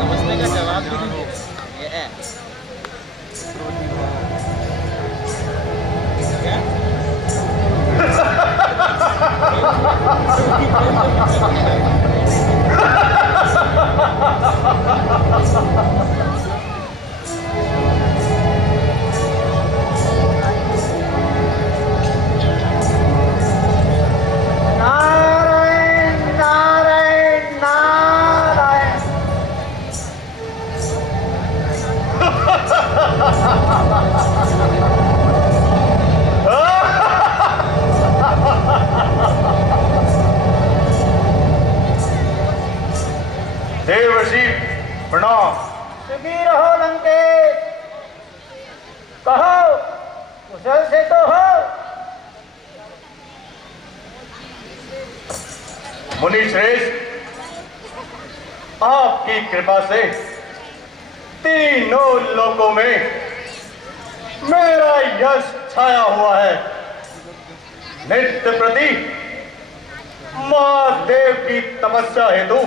नमस्ते का जवाब भी नहीं ये है नारायण नारायण नारायण। देवर्षि प्रणाम। सुखी रहो लंकेश। कहो कुशल से तो हो। मुनि श्रेष्ठ, आपकी कृपा से तीनों लोकों में मेरा यश छाया हुआ है। नित्य प्रति महादेव की तपस्या हेतु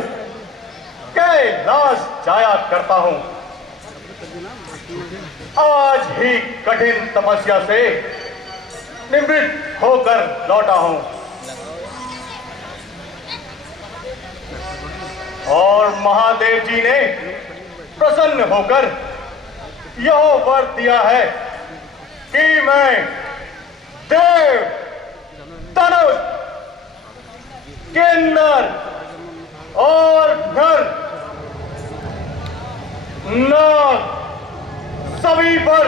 कैलाश जाया करता हूं। आज ही कठिन तपस्या से निवृत्त होकर लौटा हूं और महादेव जी ने प्रसन्न होकर यह वर दिया है कि मैं देव, धनुष, किन्नर और नर नाग सभी पर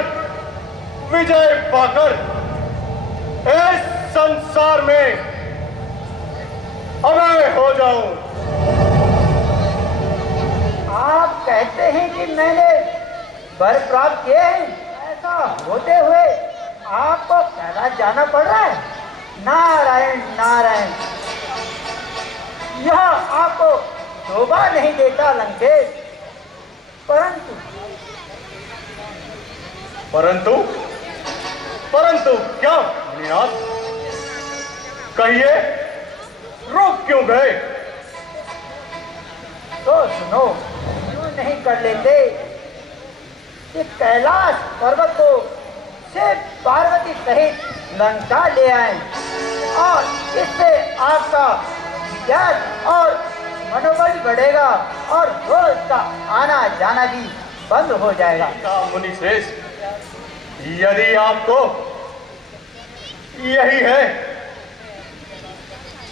विजय पाकर इस संसार में अमर हो जाऊं। आप कहते हैं कि मैंने वर प्राप्त किए हैं, ऐसा होते हुए आपको कैलाश जाना पड़ रहा है। नारायण नारायण। यह आपको शोभा नहीं देता लंकेश। परंतु परंतु परंतु क्या मुनिनाथ, कहिए रुक क्यों गए? तो सुनो, क्यों नहीं कर लेते कि कैलाश पर्वत को सिर्फ पार्वती सहित लंका ले आए और इससे आपका ज्ञान और मनोबल बढ़ेगा और रोज का आना जाना भी बंद हो जाएगा। मुनि श्रेष्ठ, यदि आपको यही है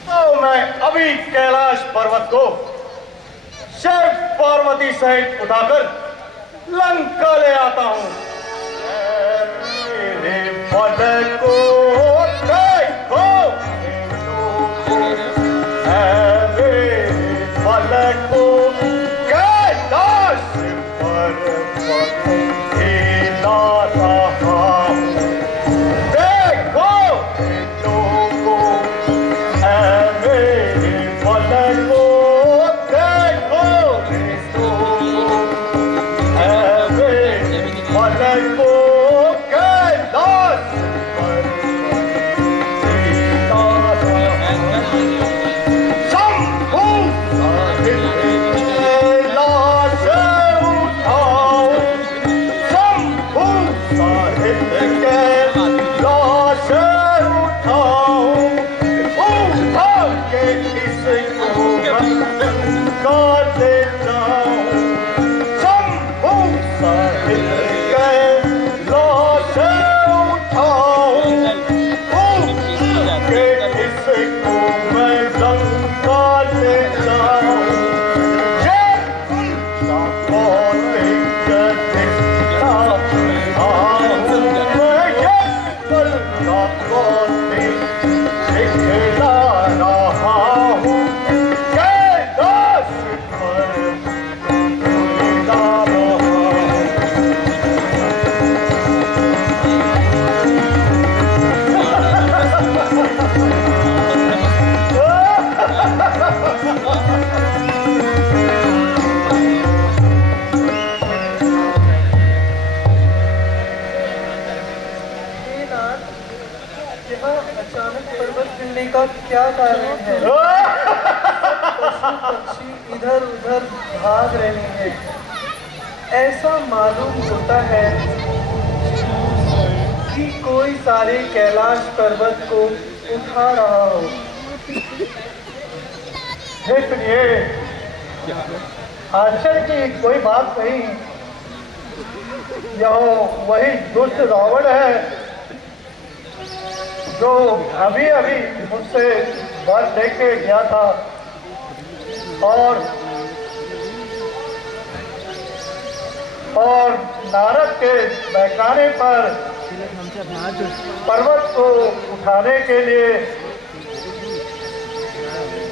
तो मैं अभी कैलाश पर्वत को शिव पार्वती सहित उठाकर लंका ले आता हूं। मेरे पद को देखो, मेरे पद को कैलाश पर्वत हिला रहा हूं। देखो लोगों, मेरे पद को देखो, मेरे पद को कैलाश पक्षी इधर उधर भाग रहे हैं। ऐसा मालूम होता है कि कोई सारे कैलाश पर्वत को उठा रहा हो। हे सुनिए, आश्चर्य की कोई बात नहीं। यह वही दुष्ट रावण है जो अभी अभी मुझसे वर लेके गया था और नारद के बहकाने पर पर्वत को उठाने के लिए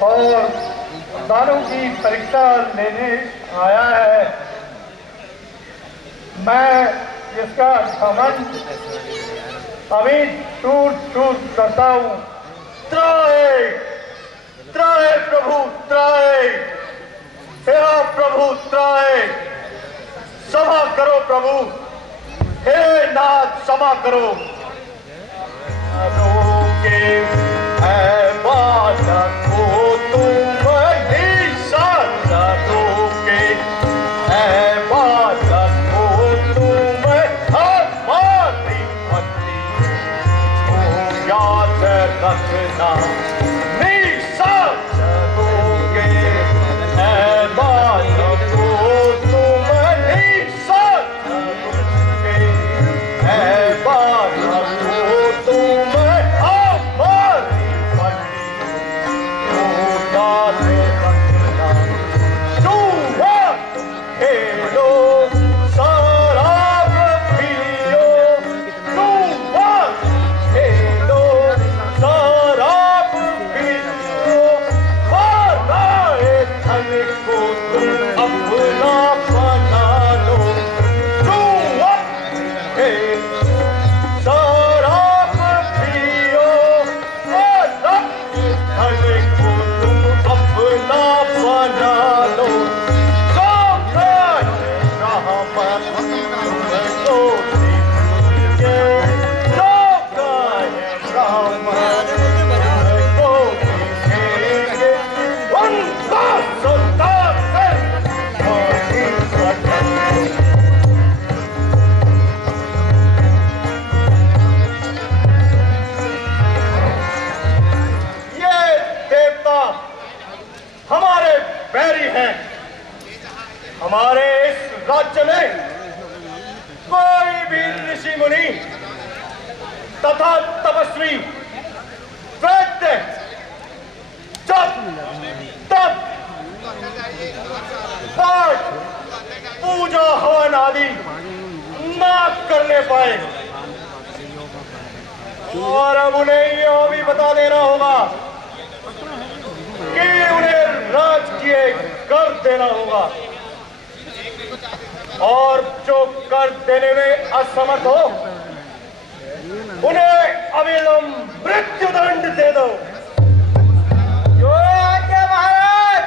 और दानों की परीक्षा लेने आया है। मैं इसका घमंड अभी टूट करता हूँ। त्राहे त्राहे प्रभु त्राहे, हे प्रभु त्राहे, क्षमा करो प्रभु, हे नाथ क्षमा करो। बालक को तुम बालक को तुम हमारी पति याद रखना, हमारे इस राज्य में कोई भी ऋषि मुनि तथा तपस्वी वैद्य जप तप पाठ पूजा हवन आदि ना करने पाए। और अब उन्हें यह भी बता देना होगा कि उन्हें राजकीय कर देना होगा और जो कर देने में असमर्थ हो उन्हें अविलंब मृत्युदंड दे दो। जो आज्ञा महाराज।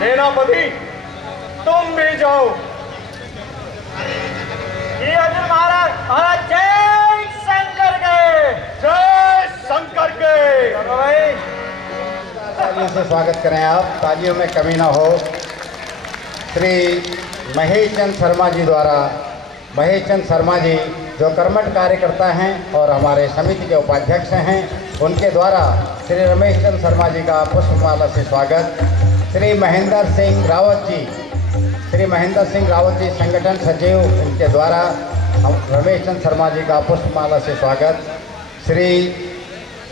सेनापति तुम भी जाओ। जी अर्जुन महाराज। महाराज जय शंकर के, जय शंकर के। भाई तालियों से स्वागत करें आप, तालियों में कमी ना हो। श्री महेश चंद शर्मा जी द्वारा, महेश चंद शर्मा जी जो कर्मठ कार्यकर्ता हैं और हमारे समिति के उपाध्यक्ष हैं, उनके द्वारा श्री रमेश चंद शर्मा जी का पुष्पमाला से स्वागत। श्री महेंद्र सिंह रावत जी, श्री महेंद्र सिंह रावत जी संगठन सचिव, इनके द्वारा रमेश चंद शर्मा जी का पुष्पमाला से स्वागत। श्री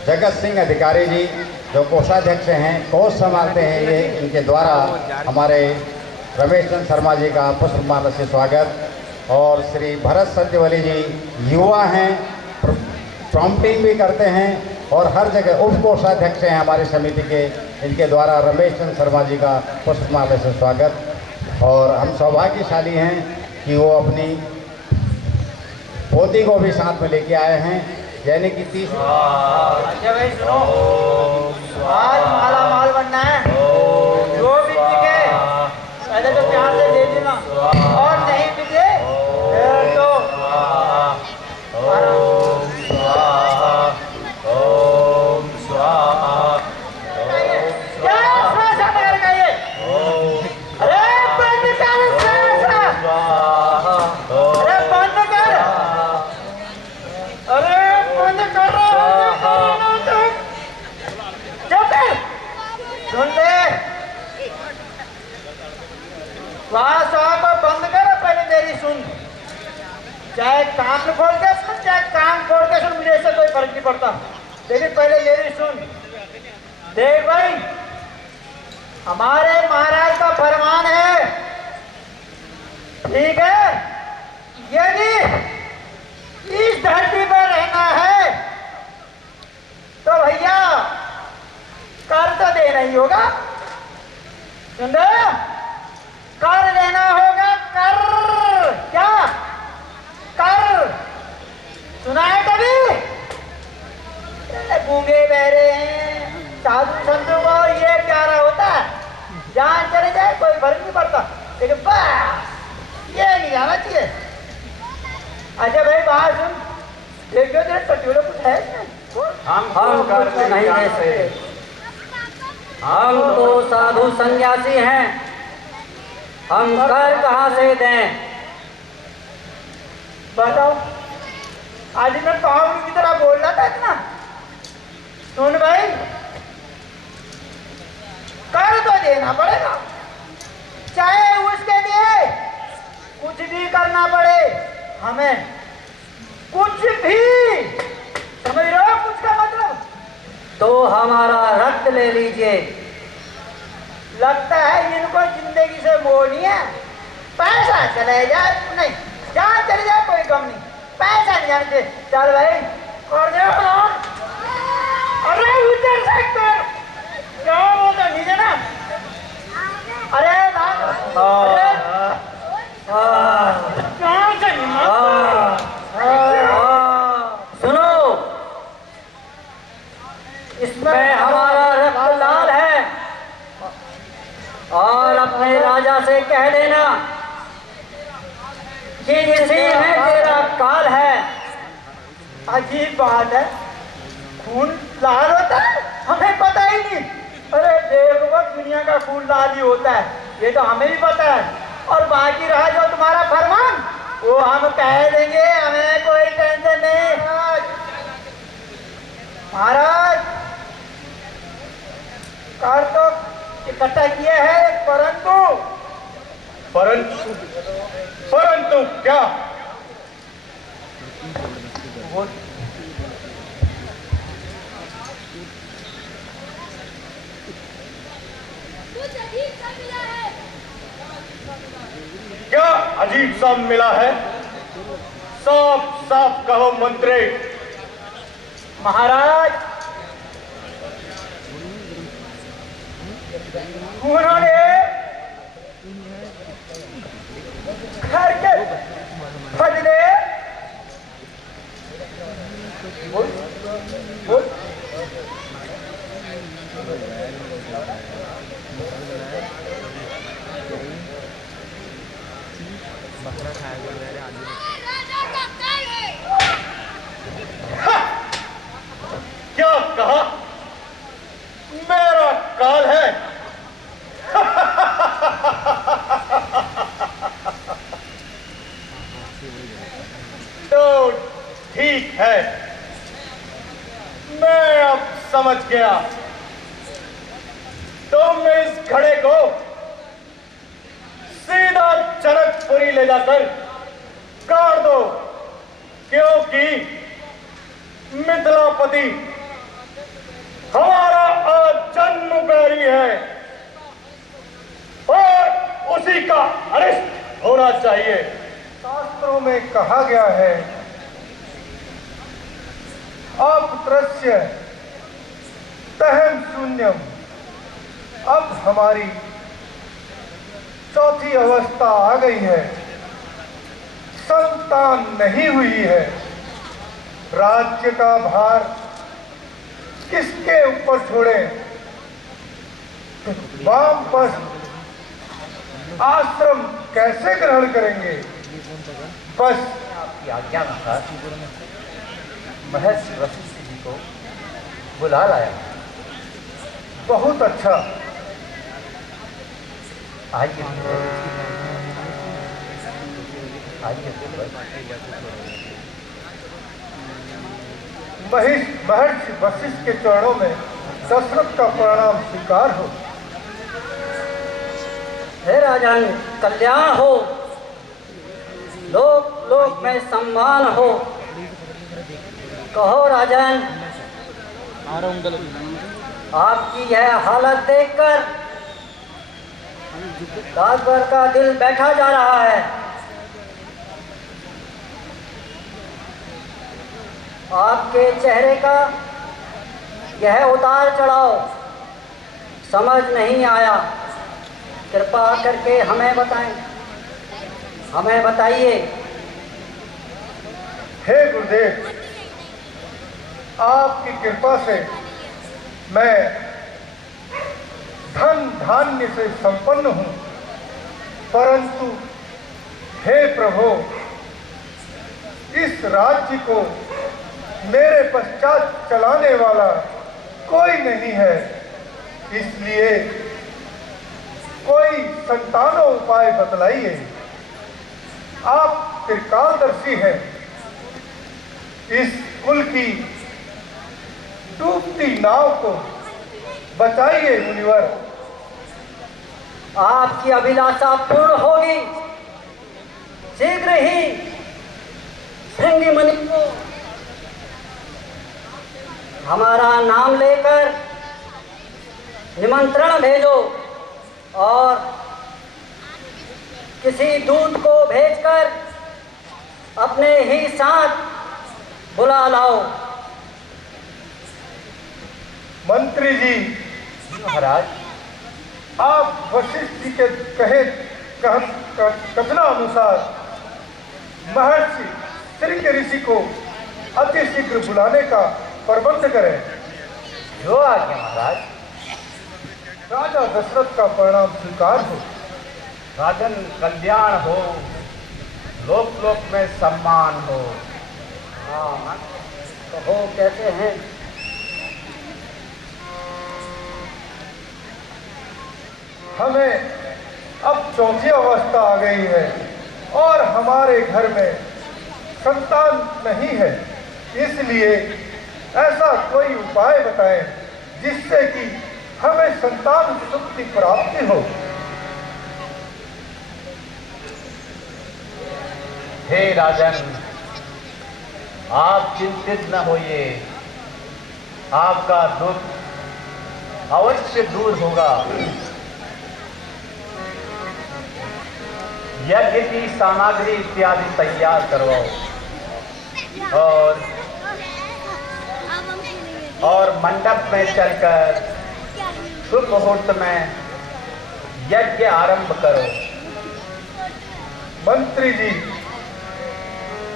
जगत सिंह अधिकारी जी जो कोषाध्यक्ष हैं, कोष संभालते हैं ये, इनके द्वारा हमारे रमेश चंद शर्मा जी का पुष्पमाला से स्वागत। और श्री भरत सत्यवली जी युवा हैं, प्रॉम्प्टिंग भी करते हैं और हर जगह उप कोषाध्यक्ष हैं हमारी समिति के, इनके द्वारा रमेश चंद शर्मा जी का पुष्पमाला से स्वागत। और हम सौभाग्यशाली हैं कि वो अपनी पोती को भी साथ में लेके आए हैं, यानी कि 30। भाई सुनो, आज माला माल बनना है। जो भी बिके पहले तो प्यार से दे देना और नहीं बिके फिर तो ओम चाहे कान खोल के सुन, चाहे कान खोल के सुन, मुझे इससे कोई फर्क नहीं पड़ता। लेकिन पहले ये भी सुन, देख भाई, हमारे महाराज का फरमान है, ठीक है, यदि इस धरती पर रहना है तो भैया कर तो देना ही होगा। सुन रहे हो? कर देना होगा, कर। क्या कर? सुना है कभी? गूंगे बहरे हैं, साधु संतों को ये प्यारा होता है, जान चले जाए कोई फर्क नहीं पड़ता, लेकिन बस ये नहीं जाना चाहिए। अच्छा भाई बात सुन, देखियो तेरे टट्टी कुछ है इसमें? हम कुछ नहीं दे सकते, हम तो साधु सन्यासी हैं, हम कर कहाँ से दें? बताओ, आज मैं पाहुन की तरह बोल रहा था इतना। सुन भाई, कर तो देना पड़ेगा, चाहे उसके लिए कुछ भी करना पड़े हमें, कुछ भी। समझ रहे हो कुछ का मतलब? तो हमारा रक्त ले लीजिए। लगता है इनको जिंदगी से मोह नहीं है, पैसा चले जाए नहीं, जान चले जाए कोई गम नहीं, पैसा नहीं जानते। चल भाई और देखो, अरे उधर से कर, क्या बोलता नीचे ना, अरे ना, अरे कहाँ से सुनो, इसमें हमारा रक्त लाल है, और अपने राजा से कह देना कि इसी में तेरा काल है। अजीब बात है, खून लाल होता है, हमें पता ही नहीं। अरे देखो, दुनिया का खून लाल ही होता है, ये तो हमें भी पता है। और बाकी रहा जो तुम्हारा फरमान, वो हम कह देंगे, हमें कोई टेंशन नहीं। महाराज कर तो इकट्ठा किया है, परंतु क्या? क्या अजीब सा मिला है? साफ साफ कहो मंत्री। महाराज, उन्होंने घर के फजले क्या कहा? मेरा काल है? तो ठीक है, मैं अब समझ गया। तुम इस घड़े को सीधा जनकपुरी ले जाकर गाड़ दो, क्योंकि मिथिलापति हमारा आजन्म बैरी है और उसी का अरिष्ट होना चाहिए। शास्त्रों में कहा गया है, अपुत्रस्य तहम शून्यम। अब हमारी चौथी अवस्था आ गई है, संतान नहीं हुई है, राज्य का भार किसके ऊपर छोड़े? वामपथ आश्रम कैसे ग्रहण करेंगे? बस आपकी आज्ञा अनुसार महर्षि वशिष्ठ जी को बुला लाया। बहुत अच्छा। आइए आइए। महर्षि वशिष्ठ के चरणों में दशरथ का प्रणाम स्वीकार हो। हे राजन, कल्याण हो। लोक लोक में सम्मान हो। कहो राजन, आपकी यह हालत देखकर राजभर का दिल बैठा जा रहा है। आपके चेहरे का यह उतार चढ़ाव समझ नहीं आया। कृपा करके हमें बताएं, हमें बताइए। हे गुरुदेव, आपकी कृपा से मैं धन धान्य से संपन्न हूँ, परंतु हे प्रभु, इस राज्य को मेरे पश्चात चलाने वाला कोई नहीं है। इसलिए कोई संतानो उपाय बतलाइए। आप त्रिकालदर्शी हैं। इस कुल की डूबती नाव को बचाइए मुनिवर। आपकी अभिलाषा पूर्ण होगी। शीघ्र ही श्रृंगी मुनि को हमारा नाम लेकर निमंत्रण भेजो और किसी दूत को भेजकर अपने ही साथ बुला लाओ। मंत्री जी, महाराज, आप वशिष्ठ जी के कथनानुसार महर्षि श्रृंग ऋषि को अति शीघ्र बुलाने का प्रबंध करें। जो आज्ञा महाराज। राजा दशरथ का परिणाम स्वीकार हो। राजन कल्याण हो, लोक लोक में सम्मान हो। हाँ, कहो कैसे हैं? हमें अब चौथी अवस्था आ गई है और हमारे घर में संतान नहीं है। इसलिए ऐसा कोई उपाय बताएं जिससे कि हमें संतान सुख की प्राप्ति हो। हे राजन, आप चिंतित न होइए, आपका दुख अवश्य दूर होगा। यज्ञ की सामग्री इत्यादि तैयार करवाओ और मंडप में चलकर शुभ मुहूर्त में यज्ञ आरंभ करो। मंत्री जी,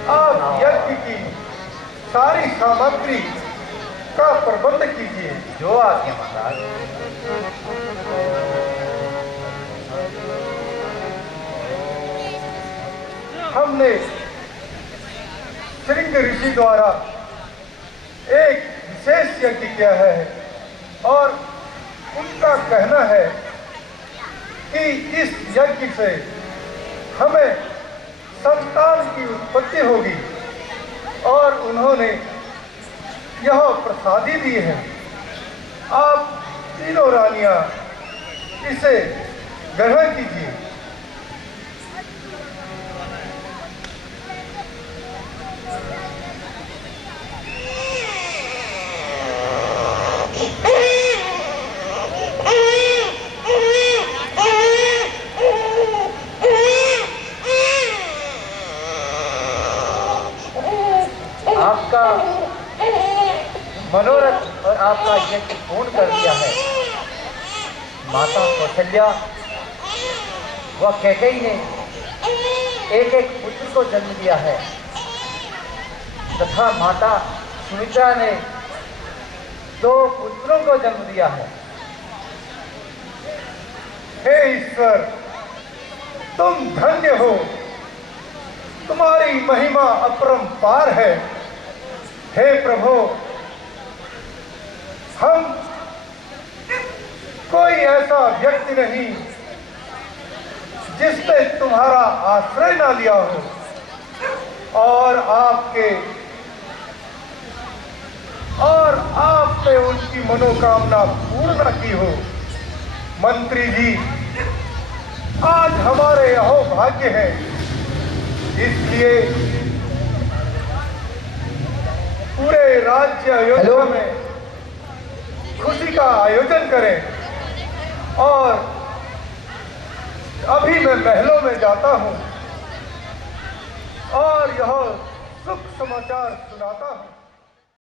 आप यज्ञ की सारी सामग्री का प्रबंध कीजिए। जो आज्ञा महाराज। हमने श्रृंग ऋषि द्वारा एक विशेष यज्ञ किया है और उनका कहना है कि इस यज्ञ से हमें संतान की उत्पत्ति होगी और उन्होंने यह प्रसादी दी है। आप तीनों रानियां इसे ग्रहण कीजिए। आपका मनोरथ और आपका यज्ञ पूर्ण कर दिया है। माता कौशल्या व कैकेयी ने एक एक पुत्र को जन्म दिया है तथा माता सुमित्रा ने 2 पुत्रों को जन्म दिया है। हे ईश्वर, तुम धन्य हो, तुम्हारी महिमा अपरंपार है। हे प्रभु, हम कोई ऐसा व्यक्ति नहीं जिसने तुम्हारा आश्रय ना लिया हो और आपने उनकी मनोकामना पूर्ण न की हो। मंत्री जी, आज हमारे अहो भाग्य है इसलिए पूरे राज्य अयोध्या में खुशी का आयोजन करें। और अभी मैं महलों में जाता हूँ और यह सुख समाचार सुनाता हूँ।